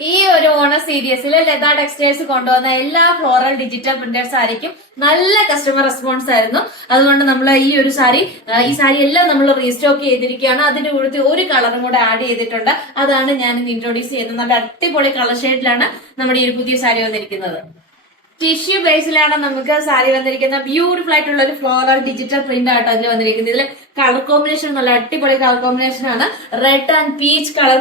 ഈ ഒരു ഓണ സീരീസിൽ ലത ടെക്സ്റ്റൈൽസ് കൊണ്ടുവന്ന എല്ലാ ഫ്ലോറൽ ഡിജിറ്റൽ പ്രിന്റേഴ്സ് സാരിക്കും നല്ല കസ്റ്റമർ റെസ്പോൺസ് ആയിരുന്നു. അതുകൊണ്ട് നമ്മൾ ഈ ഒരു സാരി ഈ സാരി എല്ലാം നമ്മൾ റീസ്റ്റോക്ക് ചെയ്തിരിക്കുകയാണ്. അതിന്റെ കൂടുതൽ ഒരു കളറും കൂടെ ആഡ് ചെയ്തിട്ടുണ്ട്. അതാണ് ഞാൻ ഇന്ന് ഇൻട്രോഡ്യൂസ് ചെയ്യുന്നത്. നല്ല അടിപൊളി കളർ ഷെയ്ഡിലാണ് നമ്മുടെ ഈ പുതിയ സാരി വന്നിരിക്കുന്നത്. ടിഷ്യൂ ബേസിലാണ് നമുക്ക് സാരി വന്നിരിക്കുന്നത്. ബ്യൂട്ടിഫുൾ ആയിട്ടുള്ള ഒരു ഫ്ലോറൽ ഡിജിറ്റൽ പ്രിന്റ് ആയിട്ട് അതിൽ വന്നിരിക്കുന്നത്. ഇതിൽ കളർ കോമ്പിനേഷൻ നല്ല അടിപൊളി കളർ കോമ്പിനേഷൻ ആണ്. റെഡ് ആൻഡ് പീച്ച് കളർ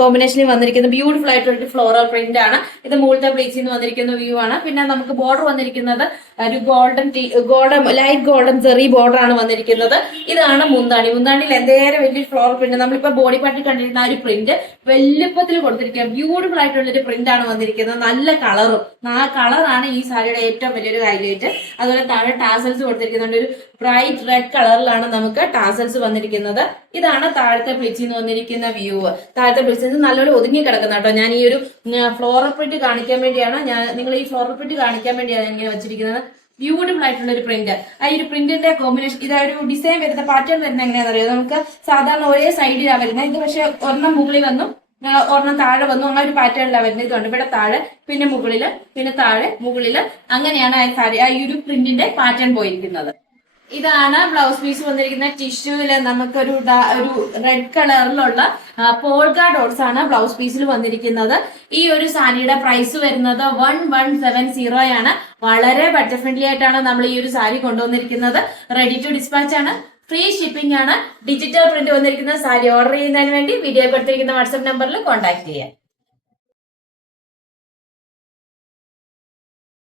കോമ്പിനേഷനിൽ വന്നിരിക്കുന്ന ബ്യൂട്ടിഫുൾ ആയിട്ടുള്ള ഫ്ലോറൽ പ്രിന്റ് ആണ്. ഇത് മുകളിലത്തെ പ്ലേസിൽ നിന്ന് വന്നിരിക്കുന്ന വ്യൂ ആണ്. പിന്നെ നമുക്ക് ബോർഡർ വന്നിരിക്കുന്നത് ഒരു golden golden light golden cherry border ആണ് വന്നിരിക്കുന്നത്. ഇതാണ് മുന്താണി. മുന്താണിയിൽ എന്തേരം വലിയ ഫ്ലോറൽ പ്രിന്റ് നമ്മളിപ്പോ ബോഡി പാർട്ടിൽ കണ്ടിരുന്ന ആ ഒരു പ്രിന്റ് വലുപ്പത്തിൽ കൊടുത്തിരിക്കുക. ബ്യൂട്ടിഫുൾ ആയിട്ടുള്ള ഒരു പ്രിന്റ് ആണ് വന്നിരിക്കുന്നത്. നല്ല കളറും ആ കളറാണ് ഈ സാരിയുടെ ഏറ്റവും വലിയൊരു ഹൈലൈറ്റ് അതുപോലെ താഴെ ടാസൽസ് കൊടുത്തിരിക്കുന്നുണ്ട്. ഒരു ബ്രൈറ്റ് റെഡ് കളറിലാണ് നമുക്ക് ടാസൽസ് വന്നിരിക്കുന്നത്. ഇതാണ് താഴത്തെ പ്ലിച്ചിൽ നിന്ന് വന്നിരിക്കുന്ന വ്യൂ താഴത്തെ പ്ലിച്ചിൽ നിന്ന് നല്ലൊരു ഒതുങ്ങി കിടക്കുന്ന കേട്ടോ. ഞാൻ ഈ ഒരു ഫ്ലോറൽ പ്രിന്റ് കാണിക്കാൻ വേണ്ടിയാണ് ഞാൻ നിങ്ങൾ ഈ ഫ്ലോറൽ പ്രിന്റ് കാണിക്കാൻ വേണ്ടിയാണ് ഇങ്ങനെ വെച്ചിരിക്കുന്നത്. ബ്യൂട്ടിഫുൾ ആയിട്ടുള്ള ഒരു പ്രിന്റ് ആ ഒരു പ്രിന്റിന്റെ കോമ്പിനേഷൻ ഇത് ഒരു ഡിസൈൻ വരുന്ന പാറ്റേൺ വരുന്ന എങ്ങനെയാണെന്ന് അറിയാം? നമുക്ക് സാധാരണ ഒരേ സൈഡിലാണ് വരുന്നത്. ഇത് പക്ഷെ ഒരെണ്ണം മുകളിൽ വന്നു. ഒരെണ്ണം താഴെ വന്നു. അങ്ങനെ ഒരു പാറ്റേണിലാണ് വരുന്നത്. ഇതുണ്ട്. ഇവിടെ താഴെ പിന്നെ മുകളിൽ പിന്നെ താഴെ മുകളിൽ. അങ്ങനെയാണ് ആ സാരി ആ ഈ ഒരു പ്രിന്റിന്റെ പാറ്റേൺ പോയിരിക്കുന്നത്. ഇതാണ് ബ്ലൗസ് പീസ് വന്നിരിക്കുന്ന ടിഷ്യൂൽ നമുക്കൊരു ഒരു റെഡ് കളറിലുള്ള പോൾഗ ഡോട്ട്സ് ആണ് ബ്ലൗസ് പീസിൽ വന്നിരിക്കുന്നത്. ഈ ഒരു സാരിയുടെ പ്രൈസ് വരുന്നത് വൺ വൺ സെവൻ സീറോ ആണ്. വളരെ ബഡ്ജറ്റ് ഫ്രണ്ട്ലി ആയിട്ടാണ് നമ്മൾ ഈ ഒരു സാരി കൊണ്ടുവന്നിരിക്കുന്നത്. റെഡി ടു ഡിസ്പാച്ച് ആണ്. ഫ്രീ ഷിപ്പിംഗ് ആണ്. ഡിജിറ്റൽ പ്രിന്റ് വന്നിരിക്കുന്ന സാരി ഓർഡർ ചെയ്യുന്നതിന് വേണ്ടി വീഡിയോ കൊടുത്തിരിക്കുന്ന വാട്സ്ആപ്പ് നമ്പറിൽ കോൺടാക്ട് ചെയ്യാം.